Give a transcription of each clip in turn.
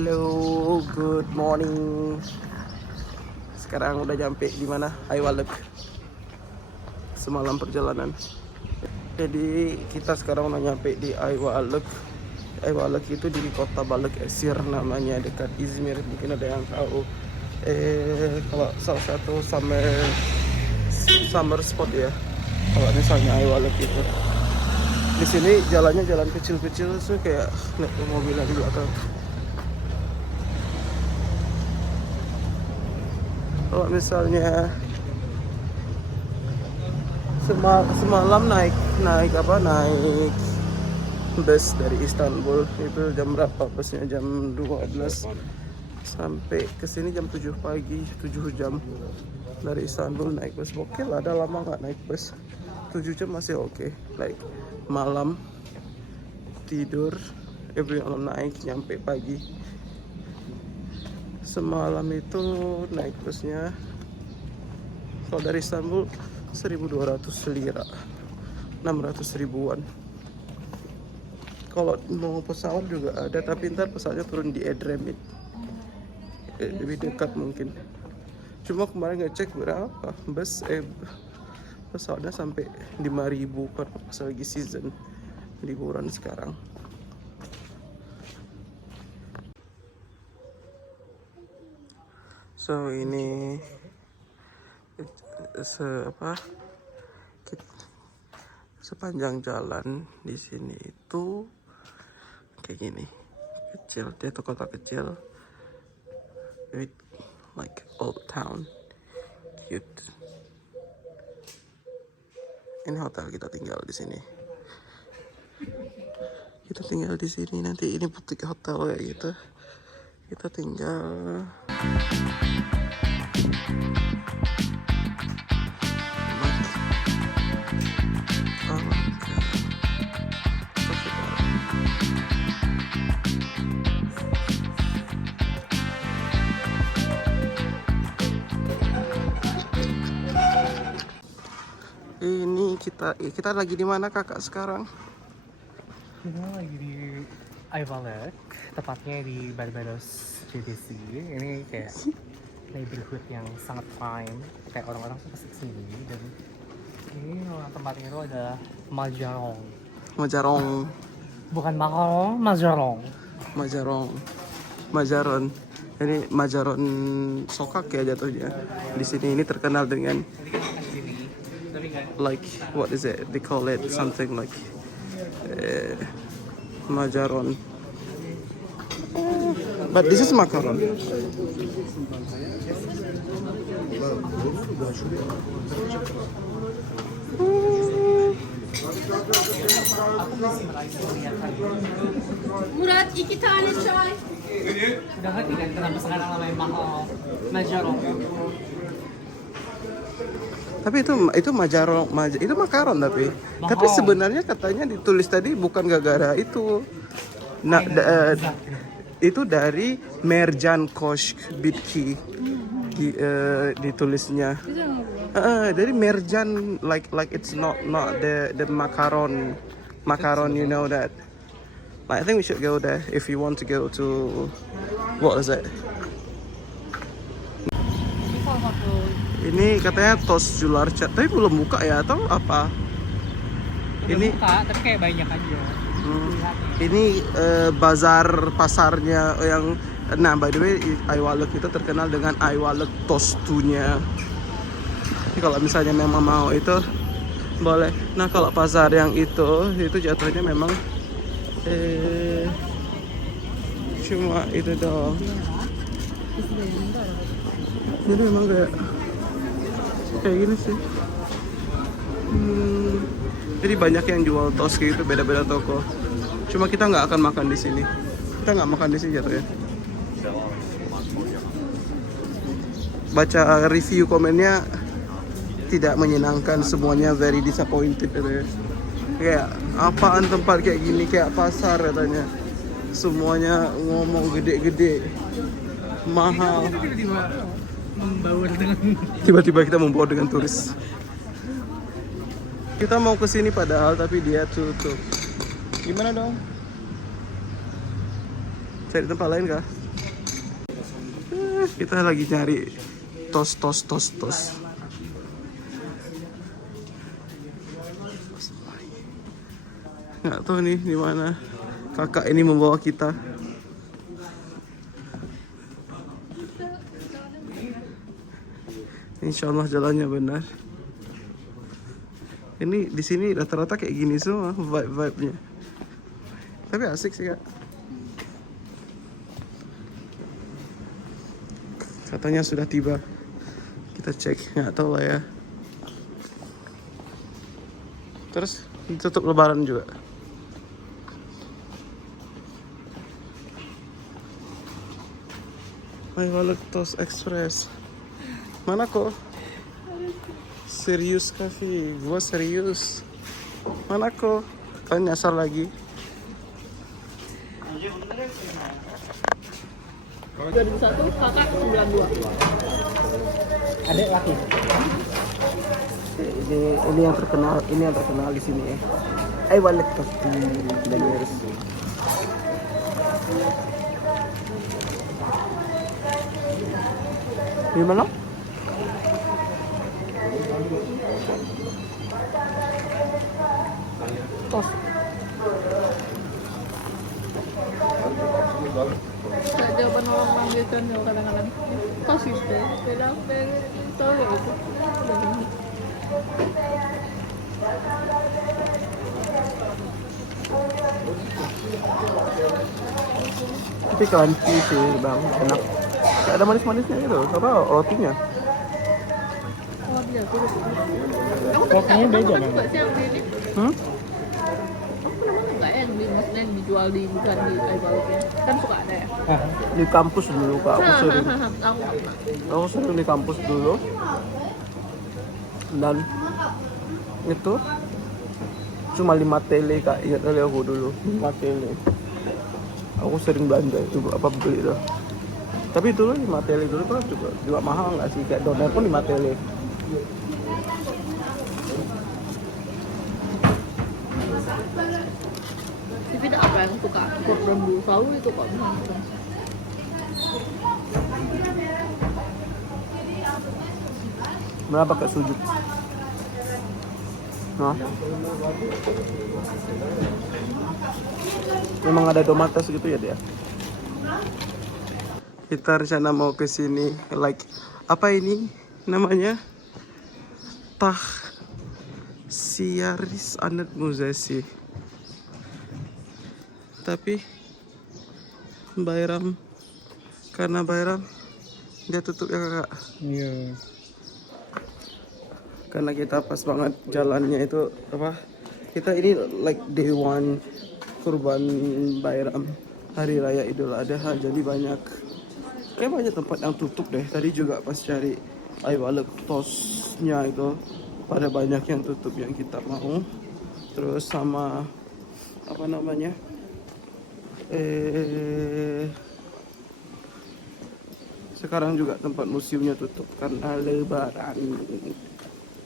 Halo, good morning. Sekarang udah nyampe di mana? Aiwalek. Semalam perjalanan. Jadi kita sekarang udah nyampe di Aiwalek. Aiwalek itu di kota Balek Esir namanya, dekat Izmir. Mungkin ada yang tahu. Kalau salah satu summer spot ya. Kalau misalnya Aiwalek itu. Di sini jalannya jalan kecil-kecil tuh kayak lihat mobil di belakang. Kalau misalnya semalam naik bus dari Istanbul, itu jam berapa busnya? Jam 12 sampai ke sini jam 7 pagi, 7 jam dari Istanbul naik bus. Oke lah, ada lama nggak naik bus, 7 jam masih oke. Like malam tidur, malam naik nyampe pagi. Semalam itu naik busnya kalau dari Istanbul 1.200 lira, 600 ribuan. Kalau mau pesawat juga ada, tapi ntar pesawatnya turun di Edremit, lebih dekat mungkin. Cuma kemarin ngecek berapa pesawatnya sampai 5.000 karena pas lagi season liburan sekarang. So ini sepanjang jalan di sini itu kayak gini, kecil. Dia tuh kota kecil with like old town, cute. Ini hotel kita tinggal di sini. Kita tinggal di sini, nanti ini butik hotel kayak gitu. Kita tinggal. Ini kita lagi di mana kakak sekarang? Kita lagi di Aiwalek, tepatnya di Barbados JTC. Ini kayak neighborhood yang sangat fine, kayak orang-orang tuh pasti kesini. Dan ini tempatnya itu ada Majarong. Bukan makarong, Majaron. Ini Majaron sokak ya jatuhnya. Di sini ini terkenal dengan like what is it? They call it something like Majaron. But this is macaron. Murat 2 tane çay. Udah ngerti kan kenapa sekarang namanya Majarong? Tapi itu Majaron, itu makaron tapi. Tapi sebenarnya katanya ditulis tadi bukan gara-gara itu. Nah, itu dari Mercan Koshk Bitki ditulisnya. Dari Mercan, like it's not the macaron, you know that. Like, I think we should go there if you want to go to what is it? Ini katanya Tos Jularcat, tapi belum buka ya atau apa? Ini buka, tapi kayak banyak aja. Ini bazar pasarnya yang, nah by the way Aiwalek itu terkenal dengan Aiwalek Tostunya. Jadi kalau misalnya memang mau itu boleh. Nah kalau pasar yang itu jatuhnya memang cuma itu doang. Jadi memang kayak gini sih. Jadi banyak yang jual tos gitu, beda-beda toko. Cuma kita nggak akan makan di sini. Kita nggak makan di sini jatuhnya. Baca review komennya tidak menyenangkan, semuanya very disappointed gitu ya. Kayak apaan tempat kayak gini, kayak pasar katanya. Semuanya ngomong gede-gede, mahal. Tiba-tiba kita membawa dengan turis. Kita mau ke sini padahal tapi dia tutup. Gimana dong? Cari tempat lain kah? Kita lagi nyari tos. Nggak tahu nih di mana kakak ini membawa kita. Insya Allah jalannya benar. Ini di sini rata-rata kayak gini semua vibe-nya. Tapi asik sih kak. Katanya sudah tiba. Kita cek, nggak tahu lah ya. Terus ditutup lebaran juga. Ayvalık Tost Express. Mana kok? Serius Cafe, gua serius. Mana kok? Kalian nyasar lagi. 2001 kakak 92. Adek laki. Ini yang terkenal di sini ya. Ayvalık Tost Beniyoruz. Di mana? Tos. Kayak jawaban orang manggilkan ya kadang-kadang kasih teh, bilang tahu ya itu. Tapi crunchy sih bang, enak. Kayak ada manis-manisnya gitu. Apa rotinya? Oh dia tuh. Aku Rotinya beda memang. memang. Sih yang ini. Hmm? Aku memang enggak ya di maksudnya dijual di bukan di Ayvalıknya. Kan suka ada ya. Di kampus dulu kak, aku sering. Aku Aku sering di kampus dulu. Dan itu cuma 5 tele kak, ingat kali aku dulu 5 tele. Aku sering belanja itu apa beli itu. Tapi dulu 5 tele dulu kan juga mahal nggak sih, kayak doner pun 5 tele. tapi tidak apa yang suka cordon bleu tahu itu kok misalnya. Berapa pakai sujuk? Nah. Memang ada tomates gitu ya dia. Kita rencana mau ke sini, like apa ini namanya? Tah Siaris Anet Muzesi. Tapi Bayram, karena Bayram dia tutup ya kakak. Iya. Karena kita pas banget jalannya itu apa, kita ini like day one kurban Bayram, hari raya Idul Adha, jadi banyak tempat yang tutup deh. Tadi juga pas cari Ayvalık Tostnya itu pada banyak yang tutup yang kita mau. Terus sama apa namanya, sekarang juga tempat museumnya tutup karena lebaran.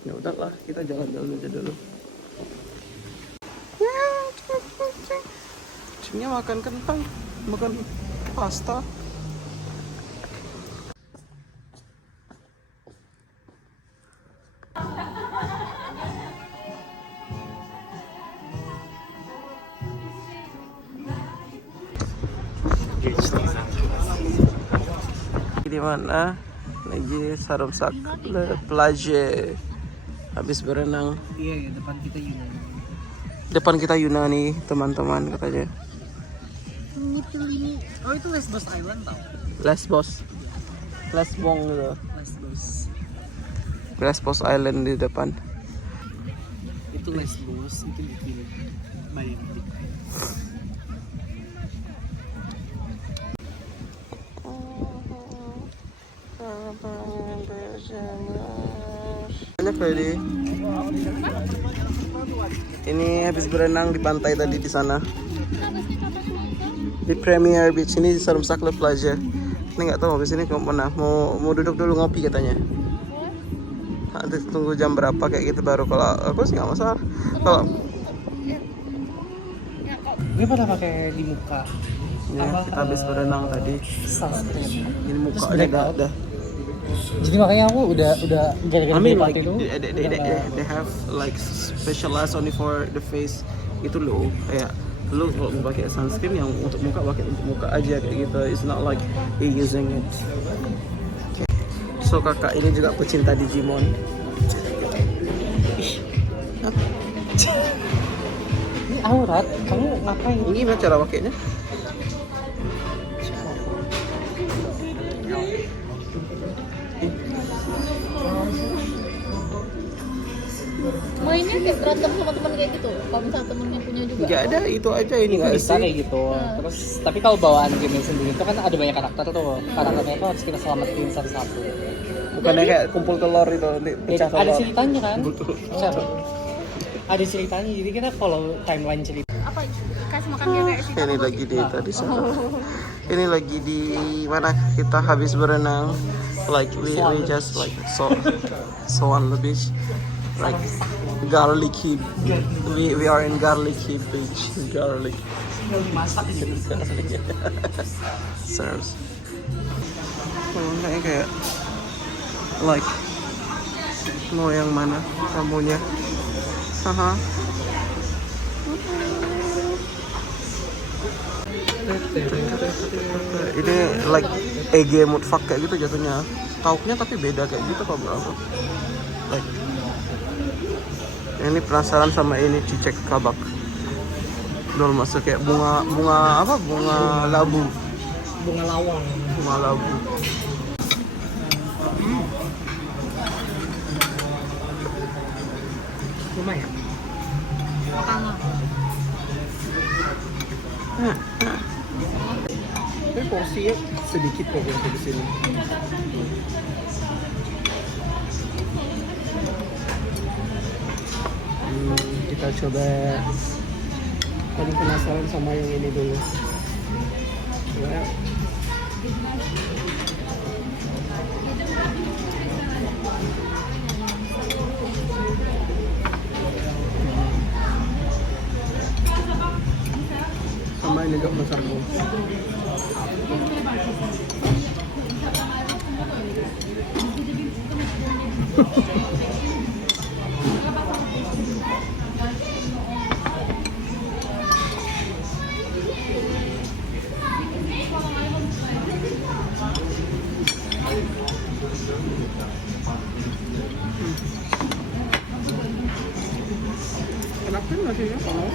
Ya udahlah, kita jalan-jalan aja dulu. Cimnya makan kentang, makan pasta. Di mana? Lagi Sarumsak plage. Habis berenang. Iya, depan kita Yunani. Depan kita Yunani, teman-teman katanya. Oh itu Lesbos Island tau? Lesbos. Lesbong gitu. Lesbos. Lesbos Island di depan. Itu Lesbos, itu di film Bali. Banyak tadi. Ini habis berenang di pantai tadi di sana. Di Premier Beach ini di Sarumsak Plage. Ini nggak tahu habis ini kemana. Mau duduk dulu ngopi katanya. Nanti tunggu jam berapa kayak gitu baru. Kalau aku sih nggak masalah. Kalau Dia pada pakai di muka. Ya, kita habis berenang tadi. sunscreen. Ini muka Terus udah blackout. dah. Jadi makanya aku udah gara-gara I mean beli like itu. they have like specialized only for the face itu loh, kayak lu kalau mau pakai sunscreen yang untuk muka pakai untuk muka aja kayak gitu. It's not like you using it. Okay. So kakak ini juga pecinta Digimon. Ini aurat, kamu ngapain? Ini gimana cara pakainya? Mainnya kayak berantem sama teman kayak gitu. Kalau misalnya temennya punya juga. Gak ada, itu aja ini Itu nggak bisa sih? kayak gitu. Terus tapi kalau bawaan game sendiri itu kan ada banyak karakter tuh. Karakternya itu harus kita selamatin satu-satu. Bukannya kayak kumpul telur itu nanti pecah telur. Ada ceritanya kan? Betul. Siapa? Ada ceritanya, jadi kita follow timeline cerita. Apa kasih makan dia kayak sih? Ini lagi di tadi sana. Ini lagi di mana kita habis berenang. Like we just like so on the beach. Like Garlic Head. We are in Garlic Head Beach. Garlic. Masak gitu. Serves. Kayak like mau yang mana kamunya? Haha. Ini like EG mood fuck kayak gitu jatuhnya. Tauknya tapi beda kayak gitu kok bro. Like ini penasaran sama ini cicek kabak. Dol masuk kayak bunga apa? Bunga labu. Bunga lawang. Bunga labu. Lumayan. Pertama. Tapi porsinya sedikit kok untuk di sini. Kita coba. Paling penasaran sama yang ini dulu. Ya. Sama ini juga masakku. Kenapa nasinya kamu?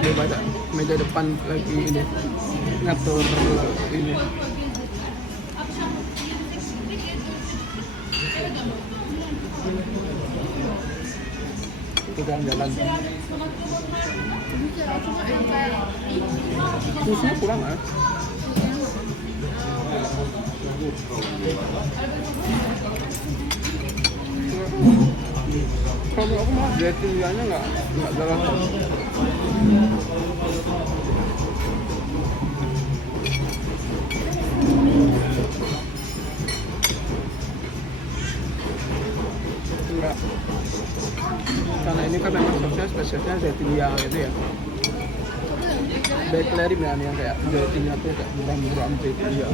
Di meja depan lagi ini ngatur ini. Kita jalan. Susnya pulang ah. Kalau aku mah dietnya nggak jalan. Enggak. Karena ini kan memang sosnya spesialnya Zetilia gitu ya. Backleri yang kayak Zetilia tuh kayak buram-buram Zetilia.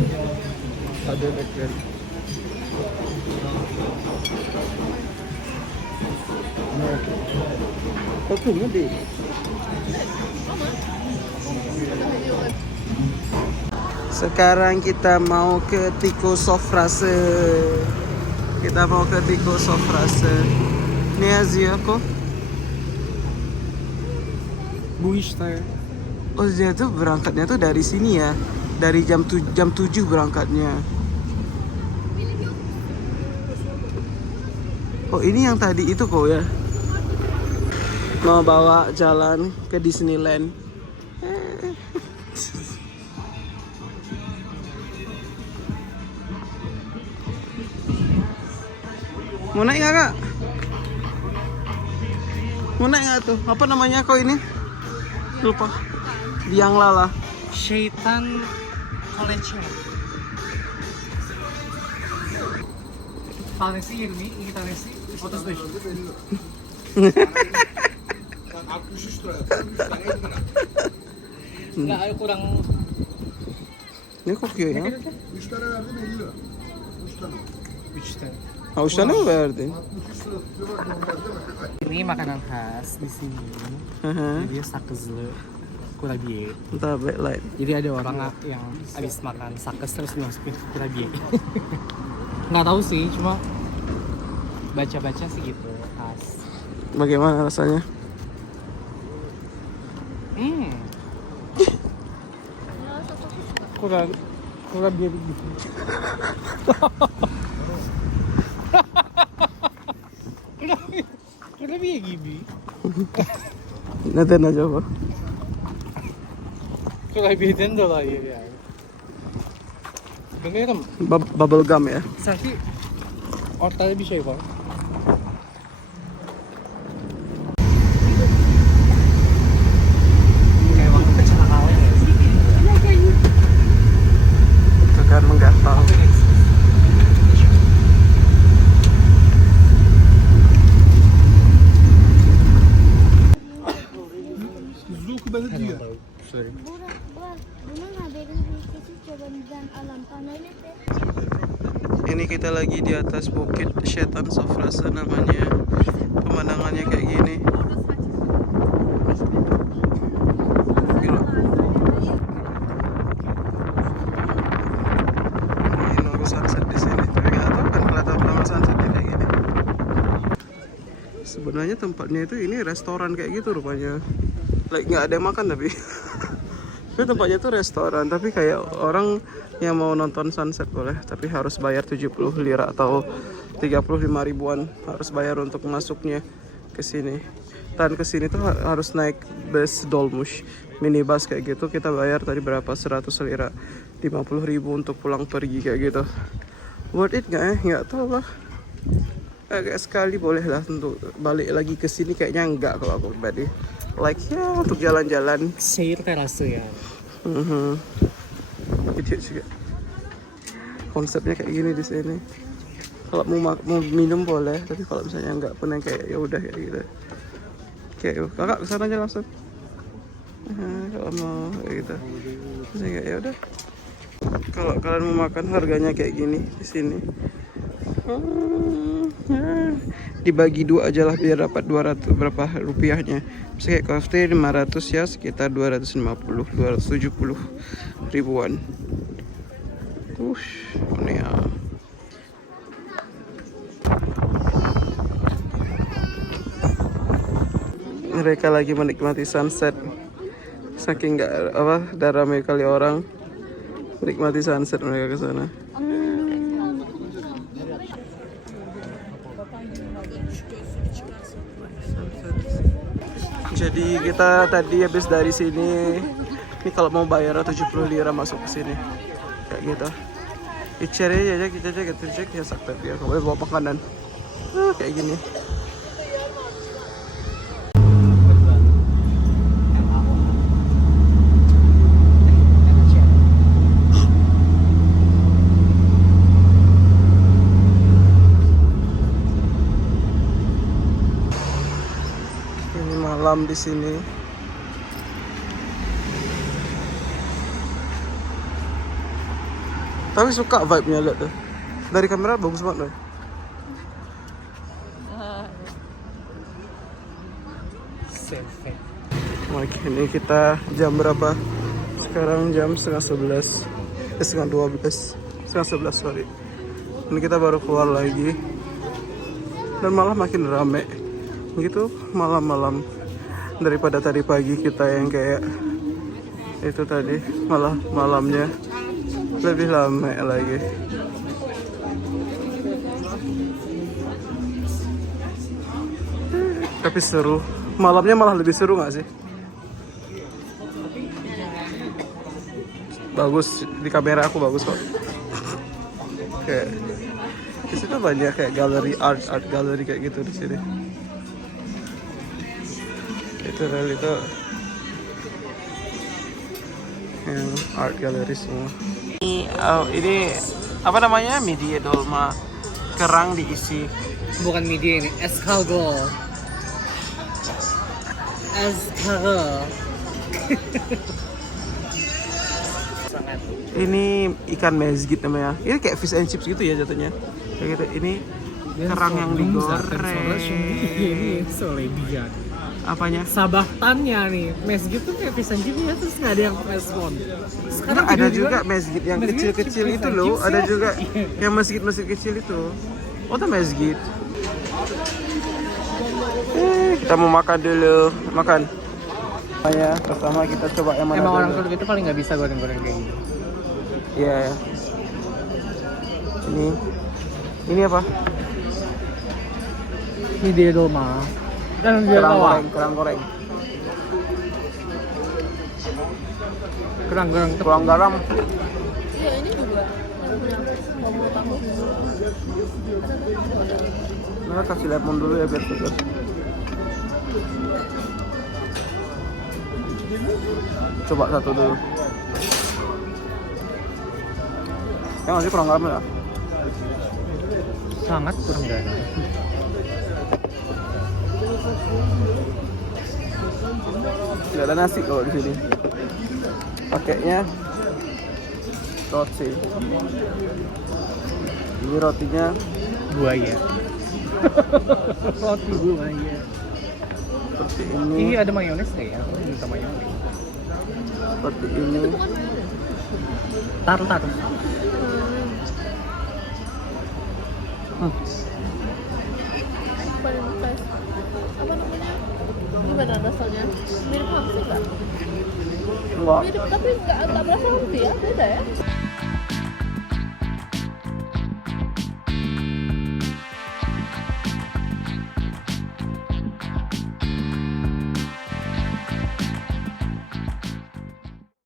Ada backleri. Kostumnya deh. Sekarang kita mau ke Tycho Sofrase. Kita mau ke Tycho Sofrase. Ini Asia kok. Buishter. Oh dia tuh berangkatnya tuh dari sini ya. Dari jam 7 berangkatnya. Oh ini yang tadi itu kok ya. Mau bawa jalan ke Disneyland. Mau naik nggak kak? Mau naik nggak tuh? Apa namanya kok ini? Lupa. Biang Lala. Shaitan Collection. Talesi ini kita lesi foto station. Nggak, ayo kurang. Ne kokuyor ya? 3 tane verdim 50 lira. 3 tane. 3 tane. Ha 3 tane mi verdin? 63 lira tutuyorlar normalde. Ini makanan khas di sini. Hı hı. Dia sakızlı kurabiye. Tabii lain. Jadi ada orang yang habis makan sakes terus dimasukin ke kurabiye. Nggak tahu sih, cuma baca-baca sih gitu khas. Bagaimana rasanya? Hmm. Kurabiye gitu. Kurabiye gibi. Neden acaba? Kurabiyeden dolayı yani. Bilmiyorum. Bubble gum ya. Sanki ortada bir şey var. Kayak waktu kecelakaan ya. Itu kan menggatal. Zuku beni diyor. Sorry. Bunun haberini kesin cobanızdan alan panelnya teh. Ini kita lagi di atas bukit Setan Sofrasa namanya. Pemandangannya kayak gini. Gila. Ini nunggu sunset di sini. Tapi nggak tahu kan kelihatan lama sunset kayak gini. Sebenarnya tempatnya itu ini restoran kayak gitu rupanya. Like nggak ada yang makan tapi. Itu tempatnya tuh restoran tapi kayak orang yang mau nonton sunset boleh tapi harus bayar 70 lira atau 35 ribuan harus bayar untuk masuknya ke sini. Dan ke sini tuh harus naik bus dolmuş, minibus kayak gitu. Kita bayar tadi berapa? 100 lira. 50 ribu untuk pulang pergi kayak gitu. Worth it nggak ya? Nggak tahu lah. Agak sekali boleh lah untuk balik lagi ke sini kayaknya enggak kalau aku pribadi. Like ya untuk jalan-jalan. Şehir terası ya. Kecil juga. Konsepnya kayak gini di sini. Kalau mau minum boleh, tapi kalau misalnya nggak pernah kayak ya udah kayak gitu. Kayak kakak kesana aja langsung. Kalau mau kayak gitu. Misalnya kayak ya udah. Kalau kalian mau makan harganya kayak gini di sini. Dibagi 2 aja lah biar dapat 200 berapa rupiahnya. Misalnya kayak KFC 500 ya sekitar 250 270 ribuan. Ini ya. Mereka lagi menikmati sunset. Saking nggak apa, udah ramai kali orang menikmati sunset mereka ke sana. Jadi kita tadi habis dari sini. Ini kalau mau bayar 70 lira masuk ke sini. Kayak gitu. İçeriye yiyecek getirecek yasak tapi ya. Kalau bawa makanan. Kayak gini. Ini malam di sini. Tapi suka vibe-nya lihat tuh. Dari kamera bagus banget loh. Selfie. Oke, ini kita jam berapa? Sekarang jam setengah 11. Setengah 12. Setengah 11, sorry. Ini kita baru keluar lagi. Dan malah makin rame. Gitu malam-malam. Daripada tadi pagi kita yang kayak itu tadi, malah malamnya lebih lama lagi. Tapi seru. Malamnya malah lebih seru nggak sih? Bagus di kamera aku bagus kok. Kayak di situ banyak kayak galeri art gallery kayak gitu di sini. Itu yang art gallery semua. Ini apa namanya? Midye dolma, kerang diisi. Bukan midye ini, escargot. Escargot. Sangat. Ini ikan mezgit namanya. Ini kayak fish and chips gitu ya jatuhnya. Kayak gitu. Ini kerang yang digoreng. Ini Solebian. Apanya? Sabahtannya nih, mezgit tuh kayak fish and chips ya, terus nggak ada yang respon. Sekarang ada juga mezgit yang mezgit kecil-kecil fish itu and loh. chips Ada ya. juga Iya. yang mezgit-mezgit kecil itu. Oh, itu mezgit. Kita mau makan dulu. Makan. Ya, pertama kita coba yang mana Emang orang dulu. Turki itu paling nggak bisa goreng-goreng kayak gini. Iya. Ini apa? Ini dia dolma. Dan dia Kerang tawa. goreng, kerang goreng. Kerang-kerang Kurang garam. Iya, ini juga. Yang bilang mau menurut aku. Nah, kasih lemon dulu ya biar segar. Coba satu dulu. Ya masih kurang garam ya. sangat kurang garam. Tidak ada nasi kalau di sini. Pakainya roti. Ini rotinya Buaya. Roti buaya. seperti ini. Ini ada mayones nggak ya? Aku minta mayones. Seperti ini. Taruh. Paling bekas. Apa namanya? Gimana rasanya? Mirip hamsi nggak? Enggak. Mirip tapi nggak berasa hamsi ya, beda ya.